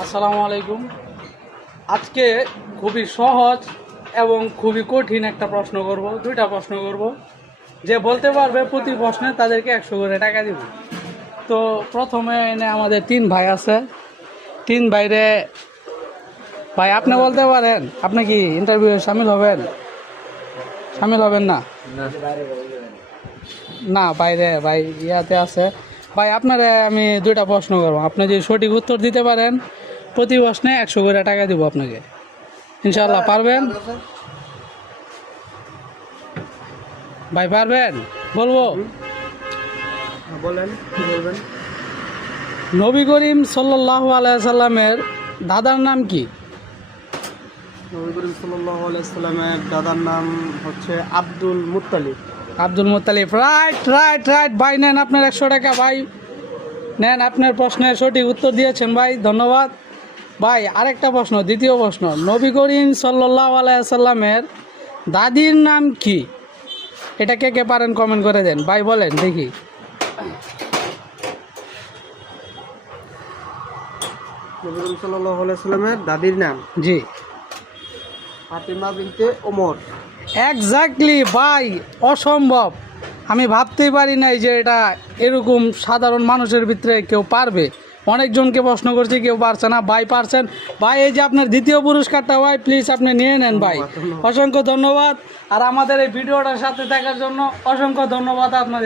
আসসালামু আলাইকুম। আজকে খুবই সহজ এবং খুবই কঠিন একটা প্রশ্ন করব, দুইটা প্রশ্ন করব। যে বলতে পারবে প্রতি প্রশ্নে তাদেরকে 100 করে টাকা দিব। তো প্রথমে এনে আমাদের 3 ভাই আছে। 3 ভাইরে ভাই আপনি বলতে পারেন, আপনি কি ইন্টারভিউ সামিল হবেন? সামিল হবেন না? না বাইরে ভাই ইয়াতে আছে। ভাই আপনারে আমি দুইটা প্রশ্ন করবো, আপনি যদি সঠিক উত্তর দিতে পারেন প্রতি প্রশ্নে 100 করে টাকা দিব আপনাকে। ইনশাআল্লাহ পারবেন? ভাই পারবেন? বলবো? বলেন কি বলবেন? নবী করিম সাল্লাল্লাহু আলাইহি সাল্লামের দাদার নাম কি? নবী করিম সাল্লাল্লাহু আলাইহি সাল্লামের দাদার নাম হচ্ছে Abdul Muttalib. Abdul Muttalib. Right right right ভাই, নেন আপনার 100 টাকা। ভাই নেন, আপনার প্রশ্নের সঠিক উত্তর দিয়েছেন ভাই, ধন্যবাদ। ভাই আরেকটা প্রশ্ন, দ্বিতীয় প্রশ্ন, নবী করিম সাল্লাল্লাহু আলাইহি সাল্লামের দাদির নাম কি? এটা কে কে পারেন কমেন্ট করে দেন। ভাই বলেন দেখি। নবী করিম সাল্লাল্লাহু আলাইহি সাল্লামের দাদির নাম জি ফাতিমা বিনতে ওমর। এক্স্যাক্টলি ভাই, অসম্ভব। আমি ভাবতেই পারি নাই যে এটা এরকম সাধারণ মানুষের ভিতরে কেউ পারবে। অনেকজনকে প্রশ্ন করছি, কেউ পারছে না। ভাই পারছেন। ভাই এই যে আপনার দ্বিতীয় পুরস্কারটা ভাই প্লিজ আপনি নিয়ে নেন ভাই। অসংখ্য ধন্যবাদ। আর আমাদের এই ভিডিওটার সাথে থাকার জন্য অসংখ্য ধন্যবাদ আপনাদের।